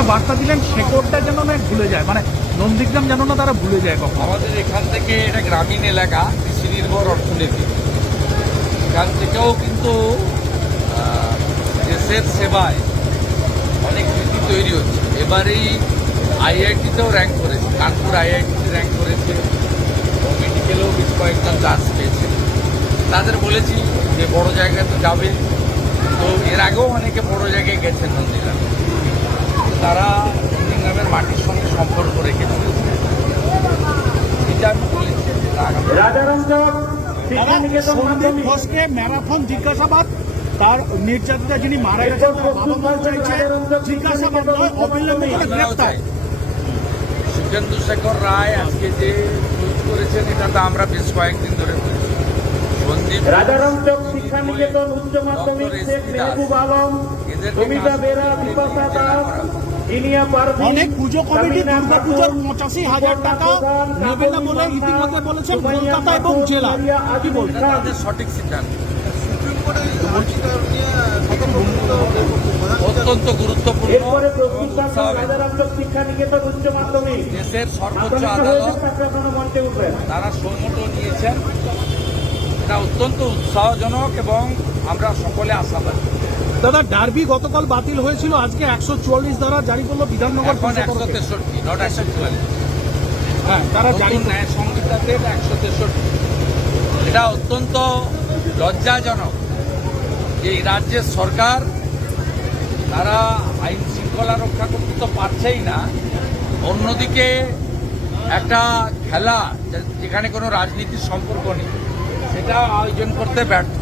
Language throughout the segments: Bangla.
সময় বার্তা দিলেন শেকড়টা যেন না ভুলে যায়। মানে নন্দীগ্রাম যেন না তারা ভুলে যায় কখন। আমাদের এখান থেকে এটা গ্রামীণ এলাকা, কৃষি নির্ভর অর্থনীতি। এখান থেকেও কিন্তু দেশের সেবায় অনেক নীতি তৈরি হচ্ছে। এবারেই আইআইটিতেও র্যাঙ্ক করেছে, কানপুর আইআইটিতে র্যাঙ্ক করেছে মেডিকেলেও বেশ কয়েকজন চান্স পেয়েছে। তাদের বলেছি যে বড় জায়গায় তো যাবে। তো এর আগেও অনেকে বড় জায়গায় গেছেন নন্দীগ্রাম। তারা নন্দীগ্রামের মাটির সঙ্গে সম্পর্ক রেখে চলেছে এটা আমি বলেছি। সন্দীপ ঘোষকে ম্যারাথন জিজ্ঞাসাবাদ। তার নির্যাতিতা যিনি মারা গেছেন চাইছে জিজ্ঞাসাবাদ নয় অবিলম্বে গ্রেপ্তার। সুখেন্দু শেখর রায় আজকে যে টুইট করেছেন এটা তো আমরা বেশ কয়েকদিন ধরে। সন্দীপ রাজারঞ্চক শিক্ষা নিকেতন উচ্চ মাধ্যমিক শেখ মেহবুব আলম সমিতা বেরা বিপাশা দাস অনেক পুজো কমিটি দুর্গা পুজোর পঁচাশি হাজার টাকা নেবে না বলে ইতিমধ্যে বলেছেন কলকাতা এবং জেলা। কি বলবেন তাদের সঠিক সিদ্ধান্ত অত্যন্ত গুরুত্বপূর্ণ দেশের সর্বোচ্চ আদালত তারা সৌমত নিয়েছেন। এটা অত্যন্ত উৎসাহজনক এবং আমরা সকলে আশাবাদী। দাদা ডার্বি গতকাল বাতিল হয়েছিল আজকে একশো চুয়াল্লিশ দ্বারা জারি করল বিধাননগর চুয়াল্লিশ। হ্যাঁ তারা জারি নতুন ন্যায় সংহিতাতে একশো তেষট্টি। এটা অত্যন্ত লজ্জাজনক যে এই রাজ্যের সরকার তারা আইন শৃঙ্খলা রক্ষা করতে তো পারছেই না। অন্যদিকে একটা খেলা যেখানে কোনো রাজনীতির সম্পর্ক নেই সেটা আয়োজন করতে ব্যর্থ।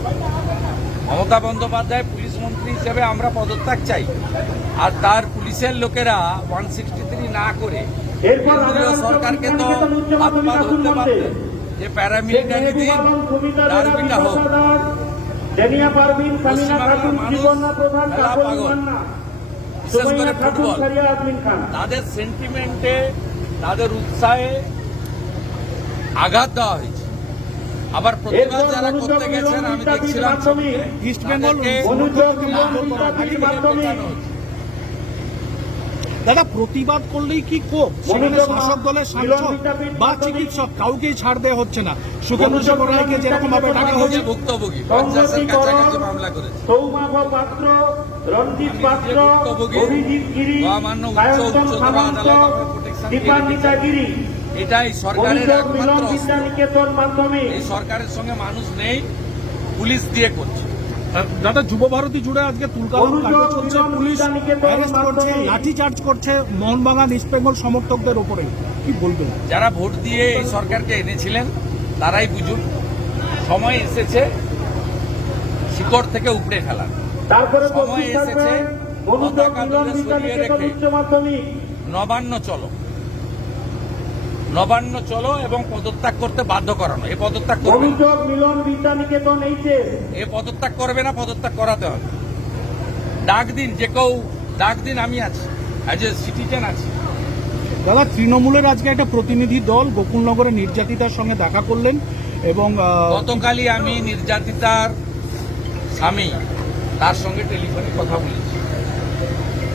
মমতা বন্দ্যোপাধ্যায় পুলিশ মন্ত্রী হিসেবে আমরা পদত্যাগ চাই। আর তার পুলিশের লোকেরা ওয়ান সিক্সটি থ্রি না করে কেন্দ্রীয় সরকারকে তো হাত পা ধরতে পারতেন যে প্যারামিলিটারি দিন ডার্বিটা হোক। পশ্চিমবাংলার মানুষ খেলা পাগল। বিশেষ করে ফুটবল। তাদের সেন্টিমেন্টে তাদের উৎসাহে আঘাত দেওয়া হয়েছে। আবার প্রতিবাদ যারা করতে গেছেন আমি দেখছিলাম ইস্ট বেঙ্গল। দাদা প্রতিবাদ করলেই কি কোপ? সেখানে শাসক দলের সাংসদ বা চিকিৎসক কাউকেই ছাড় দেওয়া হচ্ছে না। সুখেন্দু মনোযোগ শেখর রায়কে যেরকম ভাবে ডাকা হয়েছে ভুক্তভোগী মামলা করেছে। সৌমাভ পাত্র রঞ্জিত পাত্র অভিজিৎ গিরি উচ্চ উচ্চতর আদালত এটাই সরকারের এই সরকারের সঙ্গে মানুষ নেই পুলিশ দিয়ে করছে। দাদা যুব ভারতী জুড়ে আজকে তুলকালাম কাণ্ড চলছে। পুলিশ অ্যারেস্ট করছে মাধ্যমিক। চার্জ করছে মোহনবাগান ইস্ট বেঙ্গল সমর্থকদের ওপরে। কি বলবেন? যারা ভোট দিয়ে এই সরকারকে এনেছিলেন তারাই বুঝুন সময় এসেছে শিকড় থেকে উপড়ে ফেলার তারপরে সময় এসেছে পতাকা সরিয়ে রেখে। নবান্ন চলো। নবান্ন চলো এবং পদত্যাগ করতে বাধ্য করানো এ পদত্যাগ করবে না। মিলন বিদ্যা নিকেতন এইচএস। এ পদত্যাগ করবে না পদত্যাগ করাতে হবে। ডাক দিন যে কেউ ডাক দিন আমি আছি অ্যাজ এ সিটিজেন আছি। দাদা তৃণমূলের আজকে একটা প্রতিনিধি দল গোকুলনগরের নির্যাতিতার সঙ্গে দেখা করলেন এবং গতকালই আমি নির্যাতিতার স্বামী তার সঙ্গে টেলিফোনে কথা বলেছি।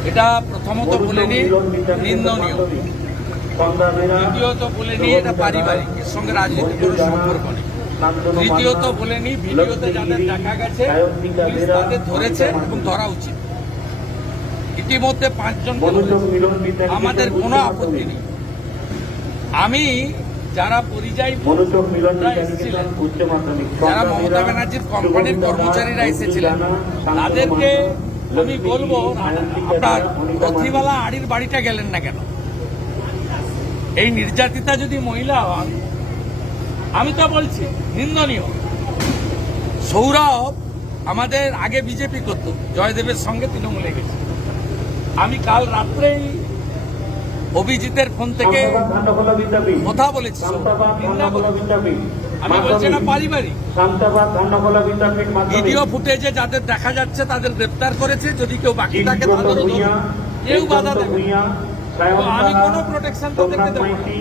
এটা প্রথমত বলেনি নিন্দনীয়। দ্বিতীয়ত বলেনি এটা পারিবারিক এর সঙ্গে রাজনীতি কোনো সম্পর্ক নেই। তৃতীয়ত বলেনি ভিডিওতে যাদের দেখা গেছে পুলিশ তাদের ধরেছে এবং ধরা উচিত। ইতিমধ্যে পাঁচজন আমাদের কোনো আপত্তি নেই। আমি যারা পরিযায়ী এসেছিলেন, যারা মমতা ব্যানার্জির কোম্পানির কর্মচারীরা এসেছিলেন তাদেরকে আমি বলব আপনার রথিবালা আড়ির বাড়িটা গেলেন না কেন? এই নির্যাতিতা যদি মহিলা হন আমি তো বলছি নিন্দনীয়। সৌরভ আমাদের আগে বিজেপি করত জয়দেবের সঙ্গে তৃণমূলে গেছে। আমি কাল রাত্রেই অভিজিতের ফোন থেকে কথা বলেছি আমি বলছি না পারিবারিক। ভিডিও ফুটেজে যাদের দেখা যাচ্ছে তাদের গ্রেপ্তার করেছে যদি কেউ বাকি থাকে ধরুন। কেউ বাধা দেবে আমি কোনো protection তাদেরকে সোমনাথ দেবো না। মাইতি,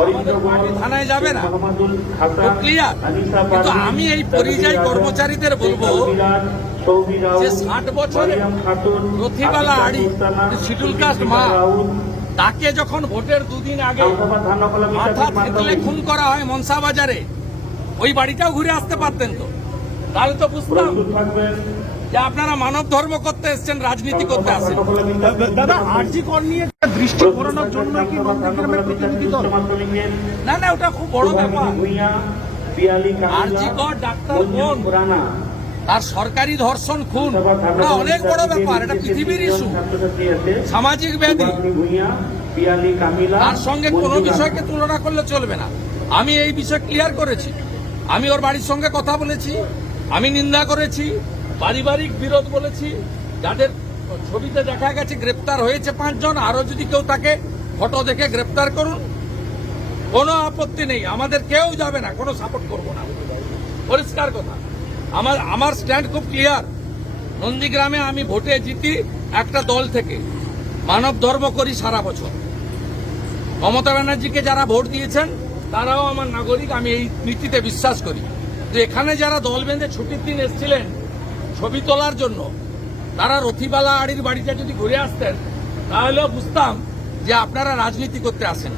অরিন্দ্র আমাদের পার্টি গোয়াল, থানায় যাবে না। কিন্তু আমি এই পরিযায়ী কর্মচারীদের বলব, যে 60 বছরের মারিয়াম খাতুন, রথিবালা আড়ি, শিডিউল কাস্ট মা, তাকে যখন ভোটের দুদিন আগে মাথা থেতলে খুন করা হয় মনসা বাজারে ওই বাড়িটাও ঘুরে আসতে পারতেন তো। তাহলে তো বুঝতাম। যে আপনারা মানব ধর্ম করতে এসছেন রাজনীতি করতে আসেন। দাদা আরজি কর নিয়ে দৃষ্টি ঘোরানোর জন্য কি নন্দীগ্রামের প্রতিনিধি দল? না না ওটা খুব বড় ব্যাপার। আরজি কর ডাক্তার বোন তার সরকারি ধর্ষণ খুন। এটা অনেক বড় ব্যাপার এটা পৃথিবীর ইস্যু সামাজিক ব্যাধি। তার সঙ্গে কোনো বিষয়কে তুলনা করলে চলবে না। আমি এই বিষয় ক্লিয়ার করেছি। আমি ওর বাড়ির সঙ্গে কথা বলেছি। আমি নিন্দা করেছি। পারিবারিক বিরোধ বলেছি, যাদের ছবিতে দেখা গেছে গ্রেপ্তার হয়েছে পাঁচজন, আরও যদি কেউ তাকে ফটো দেখে গ্রেপ্তার করুন। কোনো আপত্তি নেই, আমাদের কেউ যাবে না, কোনো সাপোর্ট করব না। পরিষ্কার কথা। আমার আমার স্ট্যান্ড খুব ক্লিয়ার নন্দীগ্রামে আমি ভোটে জিতি একটা দল থেকে। মানব ধর্ম করি সারা বছর। মমতা ব্যানার্জিকে যারা ভোট দিয়েছেন, তারাও আমার নাগরিক, আমি এই নীতিতে বিশ্বাস করি। যে এখানে যারা দল বেঁধে ছুটির দিন এসেছিলেন ছবি তোলার জন্য তারা রথিবালা আড়ির বাড়িটা যদি ঘুরে আসতেন, তাহলেও বুঝতাম যে আপনারা রাজনীতি করতে আসেন